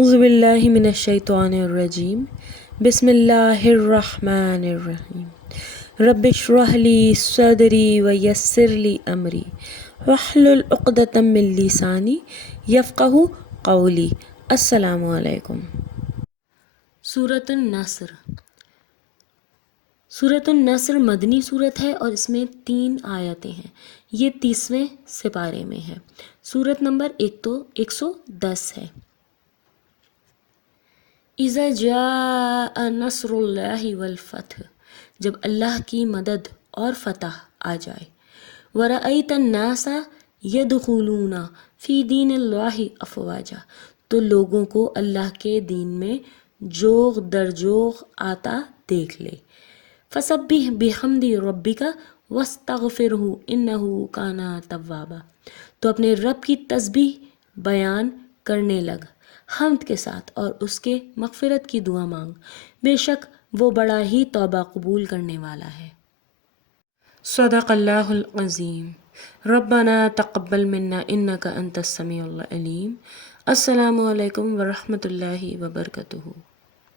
اعوذ باللہ من الشیطان الرجیم بسم اللہ الرحمن الرحیم رب اشرح لی صدری ویسر لی امری واحلل عقدۃ من لسانی یفقہوا قولی۔ السلام علیکم۔ سورۃ النصر۔ سورۃ النصر مدنی سورت ہے اور اس میں 3 آیتیں ہیں۔ یہ 30ویں سپارے میں ہے۔ سورت نمبر 110 ہے۔ اذا جاء نصر اللہ والفتح، جب اللہ کی مدد اور فتح آ جائے۔ ورأیت الناس یدخلون فی دین اللہ افواجا، تو لوگوں کو اللہ کے دین میں جوغ در جوغ آتا دیکھ لے۔ فسبح بحمد ربک واستغفرہ انہ کان توابا، تو اپنے رب کی تسبیح بیان کرنے لگ حمد کے ساتھ اور اس کے مغفرت کی دعا مانگ، بے شک وہ بڑا ہی توبہ قبول کرنے والا ہے۔ صدق اللہ العظیم۔ ربنا تقبل منا انک انت السمیع العلیم۔ السلام علیکم ورحمۃ اللہ وبرکاتہ۔